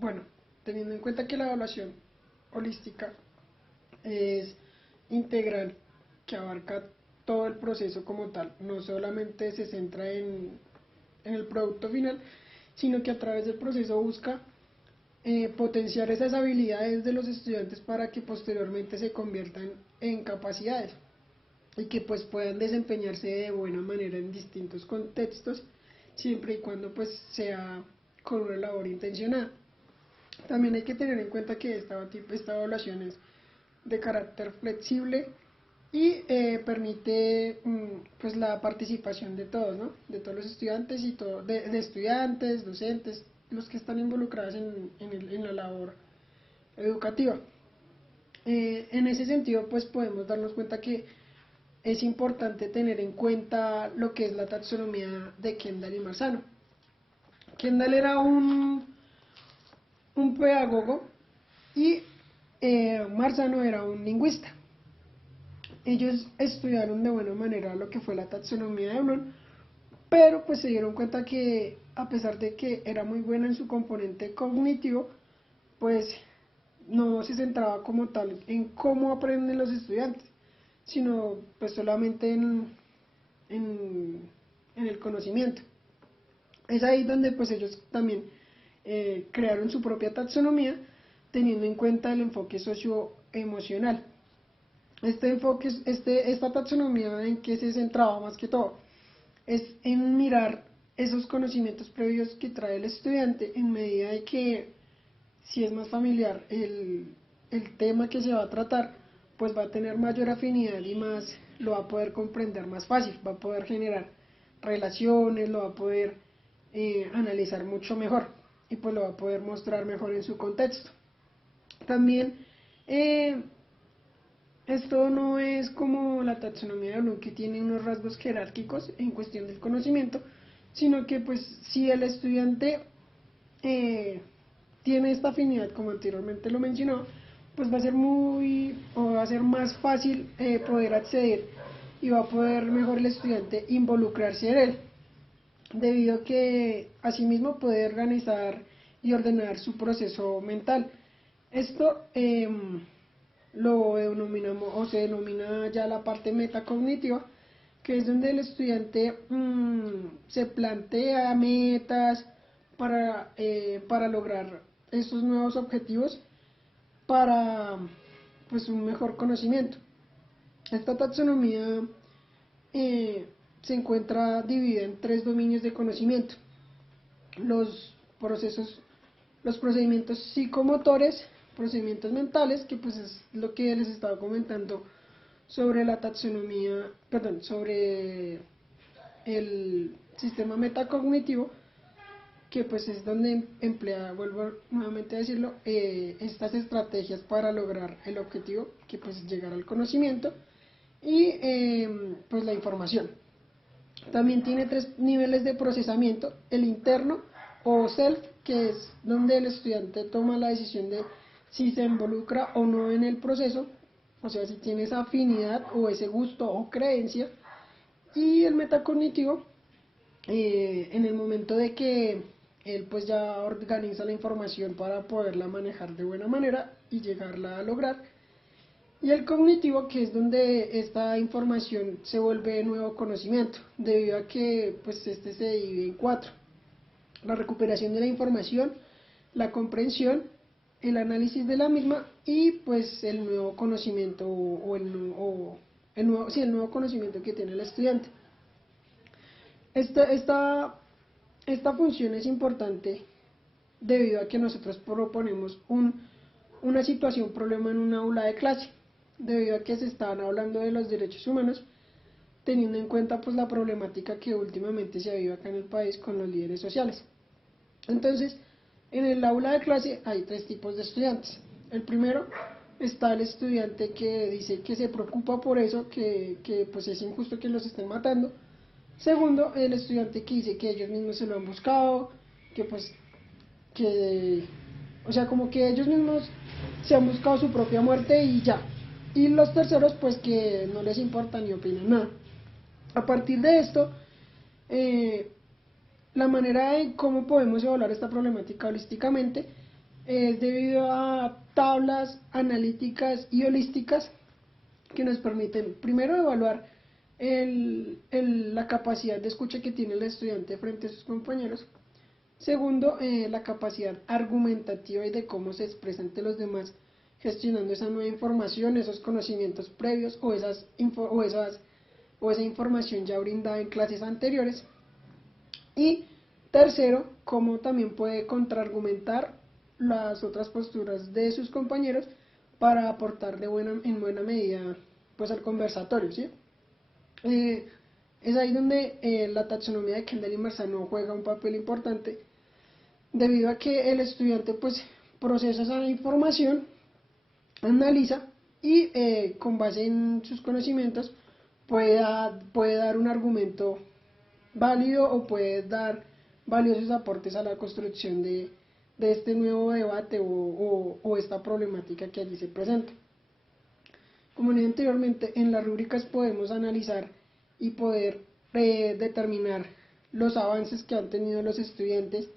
Bueno, teniendo en cuenta que la evaluación holística es integral, que abarca todo el proceso como tal, no solamente se centra en el producto final, sino que a través del proceso busca potenciar esas habilidades de los estudiantes para que posteriormente se conviertan en capacidades y que pues puedan desempeñarse de buena manera en distintos contextos, siempre y cuando pues sea con una labor intencionada. También hay que tener en cuenta que esta evaluación es de carácter flexible y permite pues la participación de todos, ¿no? De todos los estudiantes y de estudiantes, docentes, los que están involucrados en la labor educativa. En ese sentido, pues podemos darnos cuenta que es importante tener en cuenta lo que es la taxonomía de Kendall y Marzano. Kendall era un pedagogo y Marzano era un lingüista. Ellos estudiaron de buena manera lo que fue la taxonomía de Bloom, pero pues se dieron cuenta que a pesar de que era muy buena en su componente cognitivo, pues no se centraba como tal en cómo aprenden los estudiantes, sino pues solamente en el conocimiento. Es ahí donde pues ellos también crearon su propia taxonomía, teniendo en cuenta el enfoque socioemocional. Esta taxonomía, ¿en qué se centraba más que todo? Es en mirar esos conocimientos previos que trae el estudiante, en medida de que si es más familiar el tema que se va a tratar, pues va a tener mayor afinidad y más lo va a poder comprender más fácil, va a poder generar relaciones, lo va a poder analizar mucho mejor y pues lo va a poder mostrar mejor en su contexto. También esto no es como la taxonomía de Bloom, que tiene unos rasgos jerárquicos en cuestión del conocimiento, sino que pues si el estudiante tiene esta afinidad, como anteriormente lo mencionó, pues va a ser va a ser más fácil poder acceder y va a poder mejor el estudiante involucrarse en él, debido a que asimismo puede organizar y ordenar su proceso mental. Esto lo denominamos o se denomina ya la parte metacognitiva, que es donde el estudiante se plantea metas para lograr esos nuevos objetivos para pues un mejor conocimiento. Esta taxonomía se encuentra dividida en tres dominios de conocimiento: los procesos, los procedimientos psicomotores, procedimientos mentales, que pues es lo que les estaba comentando sobre la taxonomía, perdón, sobre el sistema metacognitivo, que pues es donde emplea, vuelvo nuevamente a decirlo, estas estrategias para lograr el objetivo, que pues llegar al conocimiento y pues la información. También tiene tres niveles de procesamiento: el interno o self, que es donde el estudiante toma la decisión de si se involucra o no en el proceso, o sea, si tiene esa afinidad o ese gusto o creencia. Y el metacognitivo, en el momento de que él pues ya organiza la información para poderla manejar de buena manera y llegarla a lograr. Y el cognitivo, que es donde esta información se vuelve nuevo conocimiento, debido a que pues este se divide en cuatro: la recuperación de la información, la comprensión, el análisis de la misma y pues el nuevo conocimiento el nuevo conocimiento que tiene el estudiante. Esta función es importante debido a que nosotros proponemos una situación problema en un aula de clase, debido a que se están hablando de los derechos humanos, teniendo en cuenta pues la problemática que últimamente se ha vivido acá en el país con los líderes sociales. Entonces, en el aula de clase hay tres tipos de estudiantes. El primero está el estudiante que dice que se preocupa por eso, que pues es injusto que los estén matando. Segundo, el estudiante que dice que ellos mismos se lo han buscado, que pues, o sea, como que ellos mismos se han buscado su propia muerte y ya. Y los terceros, pues que no les importa ni opinan nada. A partir de esto, la manera de cómo podemos evaluar esta problemática holísticamente es debido a tablas analíticas y holísticas que nos permiten primero evaluar la capacidad de escucha que tiene el estudiante frente a sus compañeros. Segundo, la capacidad argumentativa y de cómo se expresa ante los demás, gestionando esa nueva información, esos conocimientos previos o esa información ya brindada en clases anteriores. Y tercero, cómo también puede contraargumentar las otras posturas de sus compañeros para aportar en buena medida pues al conversatorio, ¿sí? Es ahí donde la taxonomía de Kendall y Marzano juega un papel importante, debido a que el estudiante pues procesa esa información, analiza y con base en sus conocimientos puede dar un argumento válido o puede dar valiosos aportes a la construcción de este nuevo debate o esta problemática que allí se presenta. Como dije anteriormente, en las rúbricas podemos analizar y poder determinar los avances que han tenido los estudiantes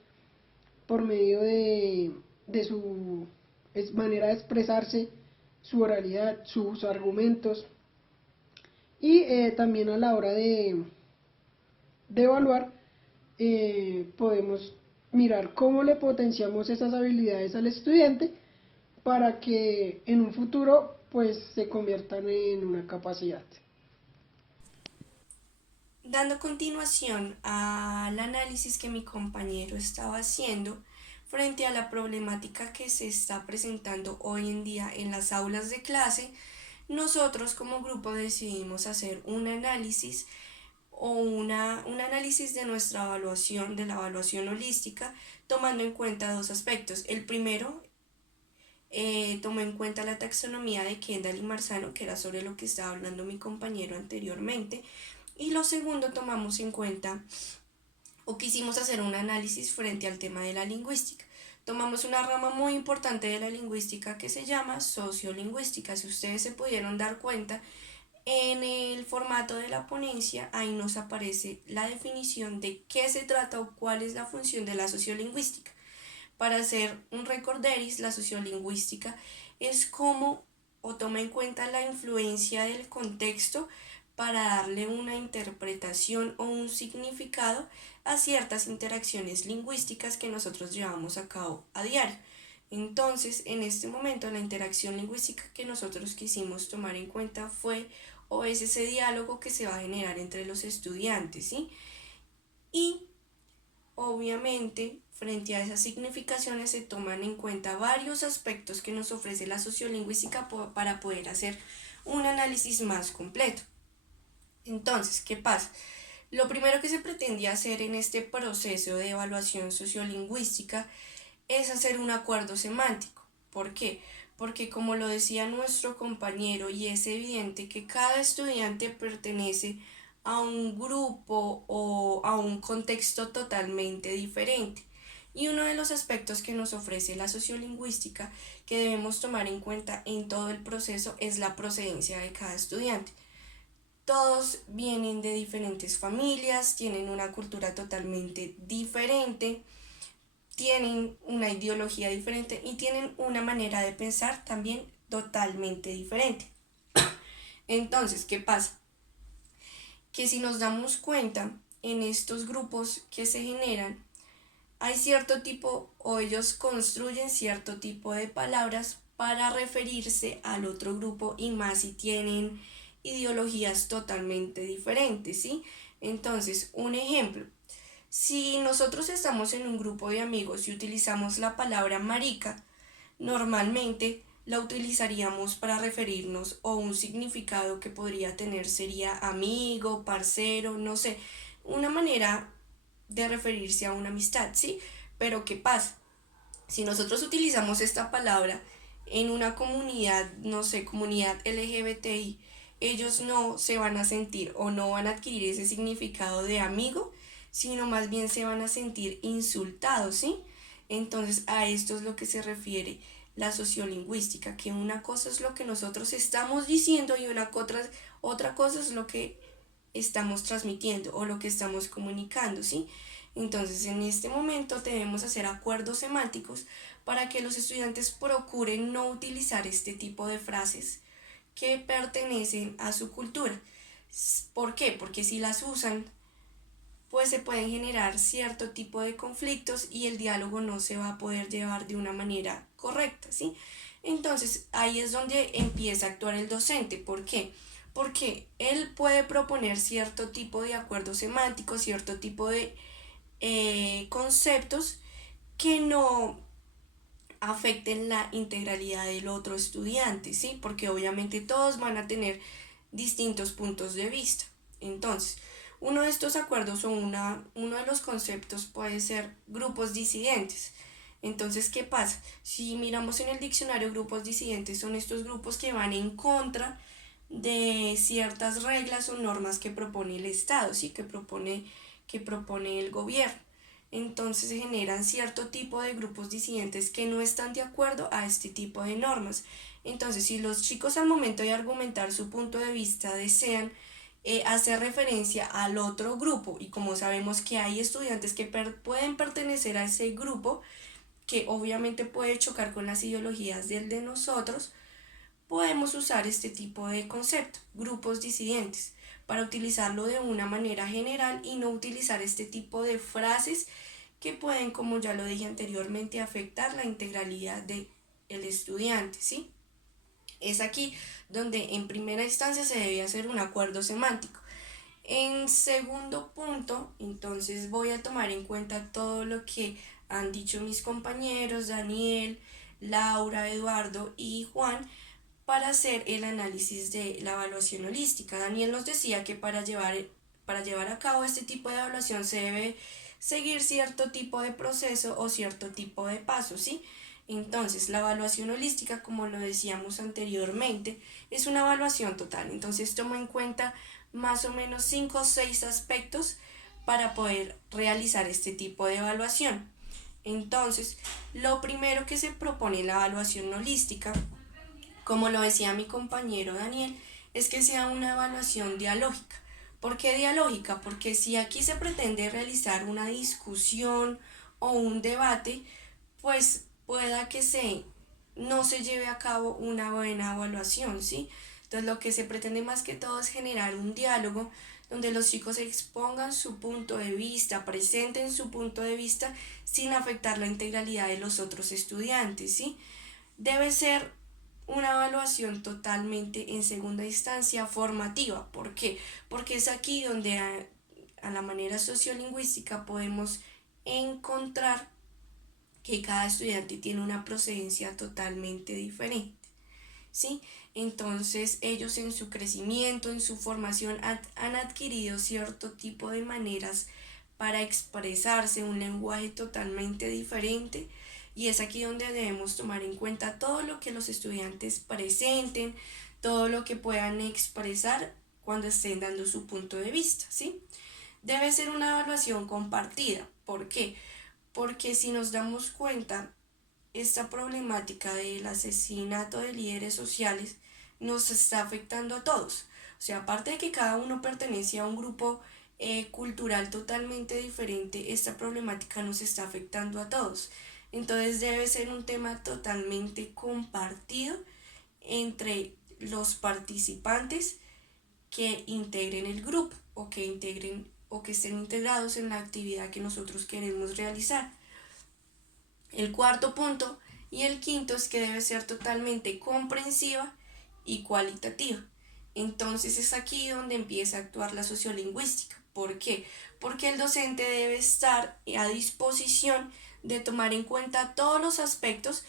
por medio de su manera de expresarse, su oralidad, sus argumentos, y también a la hora de evaluar podemos mirar cómo le potenciamos esas habilidades al estudiante para que en un futuro pues se conviertan en una capacidad. Dando continuación al análisis que mi compañero estaba haciendo frente a la problemática que se está presentando hoy en día en las aulas de clase, nosotros como grupo decidimos hacer un análisis un análisis de nuestra evaluación, de la evaluación holística, tomando en cuenta dos aspectos. El primero, tomó en cuenta la taxonomía de Kendall y Marzano, que era sobre lo que estaba hablando mi compañero anteriormente, y lo segundo, tomamos en cuenta o quisimos hacer un análisis frente al tema de la lingüística. Tomamos una rama muy importante de la lingüística que se llama sociolingüística. Si ustedes se pudieron dar cuenta, en el formato de la ponencia ahí nos aparece la definición de qué se trata o cuál es la función de la sociolingüística. Para hacer un recorderis, la sociolingüística es cómo o toma en cuenta la influencia del contexto para darle una interpretación o un significado a ciertas interacciones lingüísticas que nosotros llevamos a cabo a diario. Entonces, en este momento, la interacción lingüística que nosotros quisimos tomar en cuenta fue o es ese diálogo que se va a generar entre los estudiantes, ¿sí? Y obviamente, frente a esas significaciones se toman en cuenta varios aspectos que nos ofrece la sociolingüística para poder hacer un análisis más completo. Entonces, ¿qué pasa? Lo primero que se pretende hacer en este proceso de evaluación sociolingüística es hacer un acuerdo semántico. ¿Por qué? Porque como lo decía nuestro compañero, y es evidente que cada estudiante pertenece a un grupo o a un contexto totalmente diferente. Y uno de los aspectos que nos ofrece la sociolingüística que debemos tomar en cuenta en todo el proceso es la procedencia de cada estudiante. Todos vienen de diferentes familias, tienen una cultura totalmente diferente, tienen una ideología diferente y tienen una manera de pensar también totalmente diferente. Entonces, ¿qué pasa? Que si nos damos cuenta, en estos grupos que se generan, hay cierto tipo o ellos construyen cierto tipo de palabras para referirse al otro grupo y más si tienen ideologías totalmente diferentes, ¿sí? Entonces, un ejemplo, si nosotros estamos en un grupo de amigos y utilizamos la palabra marica, normalmente la utilizaríamos para referirnos o un significado que podría tener sería amigo, parcero, no sé, una manera de referirse a una amistad, ¿sí? Pero ¿qué pasa? Si nosotros utilizamos esta palabra en una comunidad, no sé, comunidad LGBTI, ellos no se van a sentir o no van a adquirir ese significado de amigo, sino más bien se van a sentir insultados, ¿sí? Entonces a esto es lo que se refiere la sociolingüística, que una cosa es lo que nosotros estamos diciendo y otra cosa es lo que estamos transmitiendo o lo que estamos comunicando, ¿sí? Entonces, en este momento debemos hacer acuerdos semánticos para que los estudiantes procuren no utilizar este tipo de frases que pertenecen a su cultura. ¿Por qué? Porque si las usan, pues se pueden generar cierto tipo de conflictos y el diálogo no se va a poder llevar de una manera correcta, ¿sí? Entonces ahí es donde empieza a actuar el docente. ¿Por qué? Porque él puede proponer cierto tipo de acuerdos semánticos, cierto tipo de conceptos que no afecten la integralidad del otro estudiante, ¿sí? Porque obviamente todos van a tener distintos puntos de vista. Entonces, uno de estos acuerdos uno de los conceptos puede ser grupos disidentes. Entonces, ¿qué pasa? Si miramos en el diccionario, grupos disidentes son estos grupos que van en contra de ciertas reglas o normas que propone el Estado, ¿sí? Que propone el gobierno. Entonces se generan cierto tipo de grupos disidentes que no están de acuerdo a este tipo de normas. Entonces, si los chicos al momento de argumentar su punto de vista desean hacer referencia al otro grupo, y como sabemos que hay estudiantes que pueden pertenecer a ese grupo, que obviamente puede chocar con las ideologías del de nosotros, podemos usar este tipo de concepto, grupos disidentes, para utilizarlo de una manera general y no utilizar este tipo de frases que pueden, como ya lo dije anteriormente, afectar la integralidad del estudiante, ¿sí? Es aquí donde en primera instancia se debe hacer un acuerdo semántico. En segundo punto, entonces voy a tomar en cuenta todo lo que han dicho mis compañeros, Daniel, Laura, Eduardo y Juan, para hacer el análisis de la evaluación holística. Daniel nos decía que para llevar a cabo este tipo de evaluación se debe seguir cierto tipo de proceso o cierto tipo de pasos, ¿sí? Entonces, la evaluación holística, como lo decíamos anteriormente, es una evaluación total. Entonces, toma en cuenta más o menos 5 o 6 aspectos para poder realizar este tipo de evaluación. Entonces, lo primero que se propone en la evaluación holística, como lo decía mi compañero Daniel, es que sea una evaluación dialógica. ¿Por qué dialógica? Porque si aquí se pretende realizar una discusión o un debate, pues pueda que no se lleve a cabo una buena evaluación, ¿sí? Entonces lo que se pretende más que todo es generar un diálogo donde los chicos expongan su punto de vista, presenten su punto de vista sin afectar la integralidad de los otros estudiantes, ¿sí? Debe ser una evaluación totalmente en segunda instancia formativa. ¿Por qué? Porque es aquí donde a la manera sociolingüística podemos encontrar que cada estudiante tiene una procedencia totalmente diferente, ¿sí? Entonces ellos en su crecimiento, en su formación han adquirido cierto tipo de maneras para expresarse, un lenguaje totalmente diferente, y es aquí donde debemos tomar en cuenta todo lo que los estudiantes presenten, todo lo que puedan expresar cuando estén dando su punto de vista, ¿sí? Debe ser una evaluación compartida. ¿Por qué? Porque si nos damos cuenta, esta problemática del asesinato de líderes sociales nos está afectando a todos. O sea, aparte de que cada uno pertenece a un grupo cultural totalmente diferente, esta problemática nos está afectando a todos. Entonces debe ser un tema totalmente compartido entre los participantes que integren el grupo o que integren o que estén integrados en la actividad que nosotros queremos realizar. El cuarto punto y el quinto es que debe ser totalmente comprensiva y cualitativa. Entonces es aquí donde empieza a actuar la sociolingüística. ¿Por qué? Porque el docente debe estar a disposición de tomar en cuenta todos los aspectos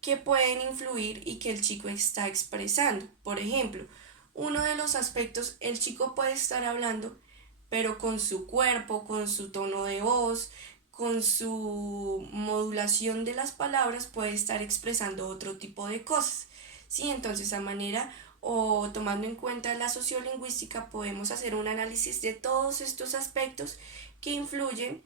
que pueden influir y que el chico está expresando. Por ejemplo, uno de los aspectos, el chico puede estar hablando, pero con su cuerpo, con su tono de voz, con su modulación de las palabras puede estar expresando otro tipo de cosas, ¿sí? Entonces, a manera o tomando en cuenta la sociolingüística, podemos hacer un análisis de todos estos aspectos que influyen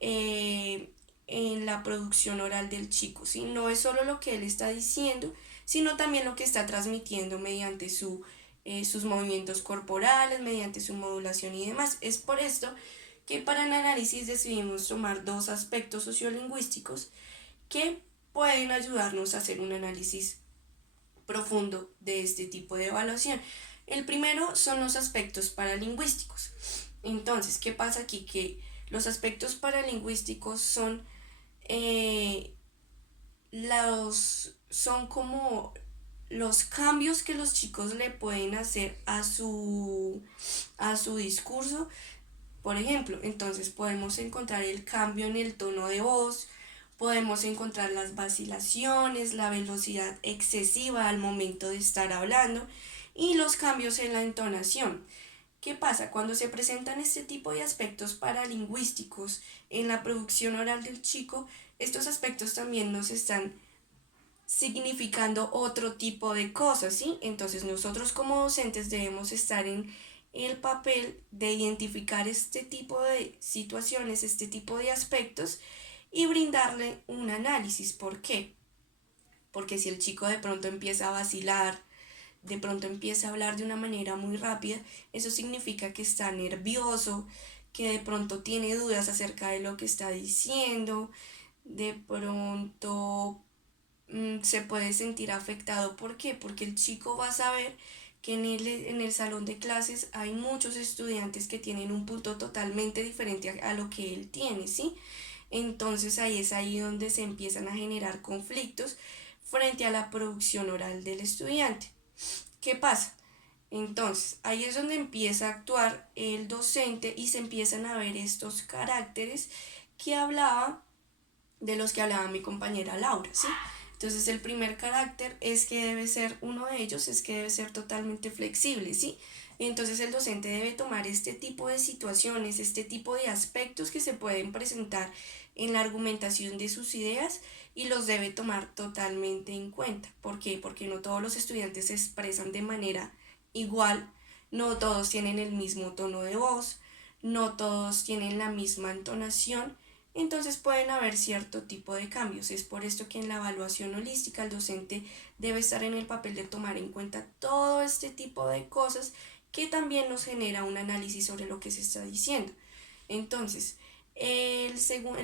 en la producción oral del chico, ¿sí? No es solo lo que él está diciendo, sino también lo que está transmitiendo mediante sus movimientos corporales, mediante su modulación y demás. Es por esto que para el análisis decidimos tomar dos aspectos sociolingüísticos que pueden ayudarnos a hacer un análisis profundo de este tipo de evaluación. El primero son los aspectos paralingüísticos. Entonces, ¿qué pasa aquí? Que los aspectos paralingüísticos eh, son como los cambios que los chicos le pueden hacer a su discurso. Por ejemplo, entonces podemos encontrar el cambio en el tono de voz, podemos encontrar las vacilaciones, la velocidad excesiva al momento de estar hablando y los cambios en la entonación. ¿Qué pasa? Cuando se presentan este tipo de aspectos paralingüísticos en la producción oral del chico, estos aspectos también nos están significando otro tipo de cosas, ¿sí? Entonces nosotros como docentes debemos estar en el papel de identificar este tipo de situaciones, este tipo de aspectos y brindarle un análisis. ¿Por qué? Porque si el chico de pronto empieza a vacilar, de pronto empieza a hablar de una manera muy rápida, eso significa que está nervioso, que de pronto tiene dudas acerca de lo que está diciendo, de pronto se puede sentir afectado. ¿Por qué? Porque el chico va a saber que en el salón de clases hay muchos estudiantes que tienen un punto totalmente diferente a lo que él tiene, ¿sí? Entonces ahí es ahí donde se empiezan a generar conflictos frente a la producción oral del estudiante. ¿Qué pasa? Entonces, ahí es donde empieza a actuar el docente y se empiezan a ver estos caracteres que hablaba, de los que hablaba mi compañera Laura, ¿sí? Entonces, el primer carácter es que debe ser, uno de ellos es que debe ser totalmente flexible, ¿sí? Y entonces el docente debe tomar este tipo de situaciones, este tipo de aspectos que se pueden presentar en la argumentación de sus ideas y los debe tomar totalmente en cuenta. ¿Por qué? Porque no todos los estudiantes se expresan de manera igual, no todos tienen el mismo tono de voz, no todos tienen la misma entonación, entonces pueden haber cierto tipo de cambios. Es por esto que en la evaluación holística el docente debe estar en el papel de tomar en cuenta todo este tipo de cosas que también nos genera un análisis sobre lo que se está diciendo. Entonces, el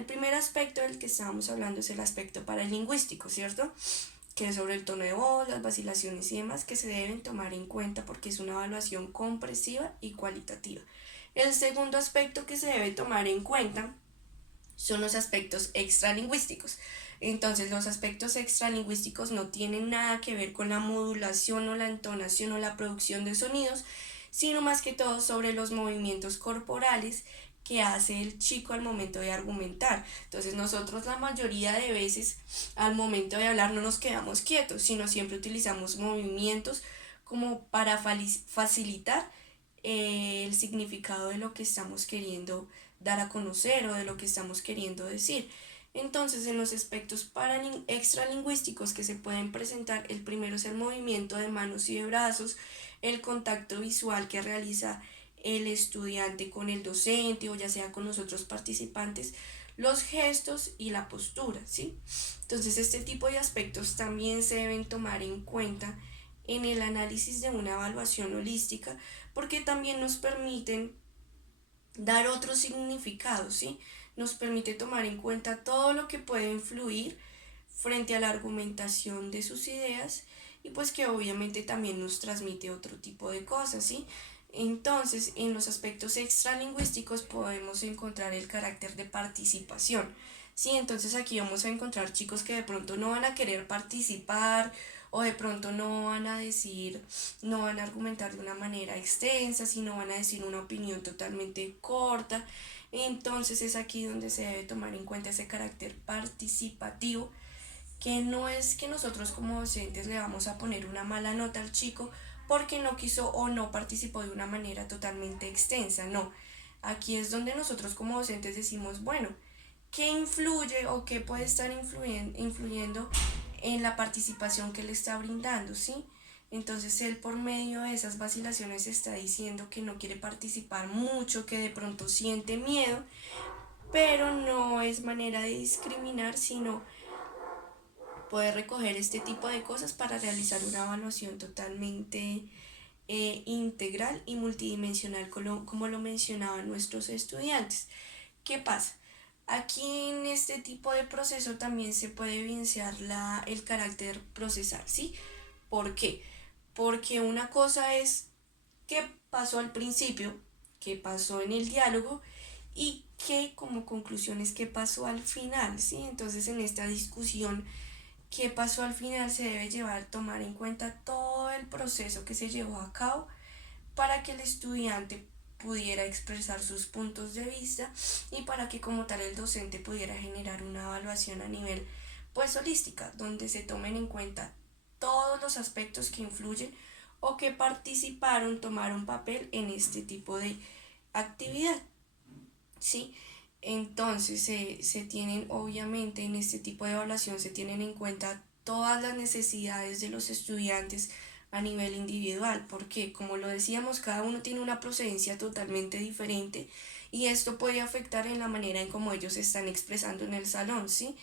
primer aspecto del que estábamos hablando es el aspecto paralingüístico, ¿cierto? Que es sobre el tono de voz, las vacilaciones y demás que se deben tomar en cuenta porque es una evaluación comprensiva y cualitativa. El segundo aspecto que se debe tomar en cuenta son los aspectos extralingüísticos. Entonces, los aspectos extralingüísticos no tienen nada que ver con la modulación o la entonación o la producción de sonidos, sino más que todo sobre los movimientos corporales que hace el chico al momento de argumentar. Entonces nosotros la mayoría de veces al momento de hablar no nos quedamos quietos, sino siempre utilizamos movimientos como para facilitar el significado de lo que estamos queriendo dar a conocer o de lo que estamos queriendo decir. Entonces, en los aspectos extralingüísticos que se pueden presentar, el primero es el movimiento de manos y de brazos, el contacto visual que realiza el estudiante con el docente o ya sea con los otros participantes, los gestos y la postura, ¿sí? Entonces, este tipo de aspectos también se deben tomar en cuenta en el análisis de una evaluación holística porque también nos permiten dar otro significado, ¿sí? Nos permite tomar en cuenta todo lo que puede influir frente a la argumentación de sus ideas y pues que obviamente también nos transmite otro tipo de cosas, ¿sí? Entonces, en los aspectos extralingüísticos podemos encontrar el carácter de participación, ¿sí? Entonces aquí vamos a encontrar chicos que de pronto no van a querer participar o de pronto no van a decir, no van a argumentar de una manera extensa, sino van a decir una opinión totalmente corta. Entonces es aquí donde se debe tomar en cuenta ese carácter participativo, que no es que nosotros como docentes le vamos a poner una mala nota al chico porque no quiso o no participó de una manera totalmente extensa, no. Aquí es donde nosotros como docentes decimos, bueno, ¿qué influye o qué puede estar influyendo en la participación que le está brindando, ¿sí? Entonces él por medio de esas vacilaciones está diciendo que no quiere participar mucho, que de pronto siente miedo, pero no es manera de discriminar, sino poder recoger este tipo de cosas para realizar una evaluación totalmente integral y multidimensional, como lo mencionaban nuestros estudiantes. ¿Qué pasa? Aquí en este tipo de proceso también se puede evidenciar el carácter procesal, ¿sí? ¿Por qué? Porque una cosa es qué pasó al principio, qué pasó en el diálogo y qué como conclusión es qué pasó al final, ¿sí? Entonces en esta discusión, qué pasó al final se debe tomar en cuenta todo el proceso que se llevó a cabo para que el estudiante pudiera expresar sus puntos de vista y para que como tal el docente pudiera generar una evaluación a nivel pues holística, donde se tomen en cuenta todos los aspectos que influyen o que participaron, tomaron papel en este tipo de actividad, ¿sí? Entonces se tienen obviamente en este tipo de evaluación se tienen en cuenta todas las necesidades de los estudiantes a nivel individual, porque como lo decíamos, cada uno tiene una procedencia totalmente diferente y esto puede afectar en la manera en cómo ellos se están expresando en el salón, ¿sí?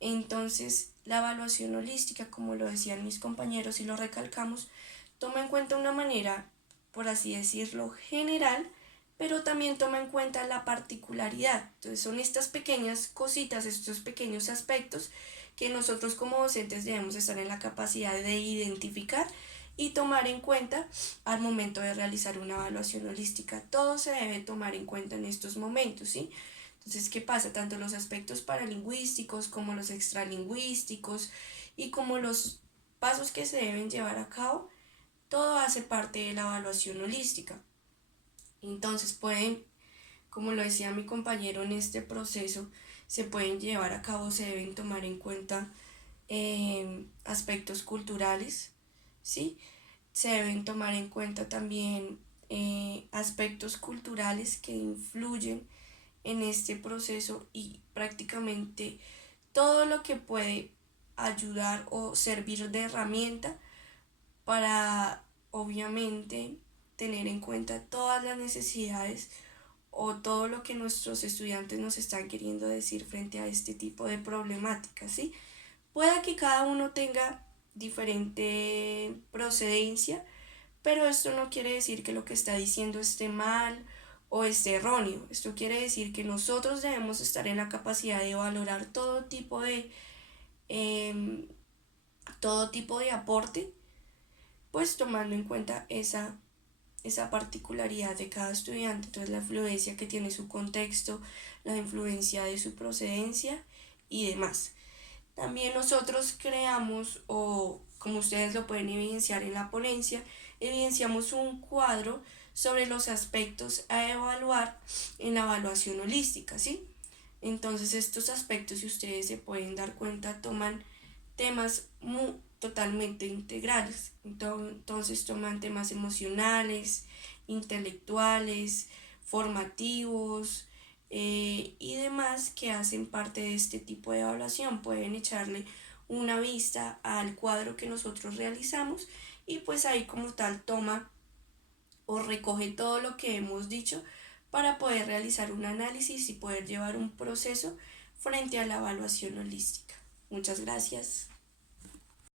Entonces, la evaluación holística, como lo decían mis compañeros y lo recalcamos, toma en cuenta una manera, por así decirlo, general, pero también toma en cuenta la particularidad. Entonces, son estas pequeñas cositas, estos pequeños aspectos que nosotros como docentes debemos estar en la capacidad de identificar y tomar en cuenta al momento de realizar una evaluación holística. Todo se debe tomar en cuenta en estos momentos, ¿sí? Entonces, ¿qué pasa? Tanto los aspectos paralingüísticos como los extralingüísticos y como los pasos que se deben llevar a cabo, todo hace parte de la evaluación holística. Entonces, como lo decía mi compañero, en este proceso se pueden llevar a cabo, se deben tomar en cuenta aspectos culturales, ¿sí? Se deben tomar en cuenta también aspectos culturales que influyen en este proceso y prácticamente todo lo que puede ayudar o servir de herramienta para obviamente tener en cuenta todas las necesidades o todo lo que nuestros estudiantes nos están queriendo decir frente a este tipo de problemáticas, ¿sí? Pueda que cada uno tenga diferente procedencia, pero esto no quiere decir que lo que está diciendo esté mal o esté erróneo. Esto quiere decir que nosotros debemos estar en la capacidad de valorar em, todo tipo de aporte, pues tomando en cuenta esa particularidad de cada estudiante, entonces la influencia que tiene su contexto, la influencia de su procedencia y demás. También nosotros creamos, o como ustedes lo pueden evidenciar en la ponencia, evidenciamos un cuadro sobre los aspectos a evaluar en la evaluación holística, ¿sí? Entonces estos aspectos, si ustedes se pueden dar cuenta, toman temas totalmente integrales. Entonces toman temas emocionales, intelectuales, formativos y demás que hacen parte de este tipo de evaluación. Pueden echarle una vista al cuadro que nosotros realizamos y pues ahí como tal toma o recoge todo lo que hemos dicho para poder realizar un análisis y poder llevar un proceso frente a la evaluación holística. Muchas gracias.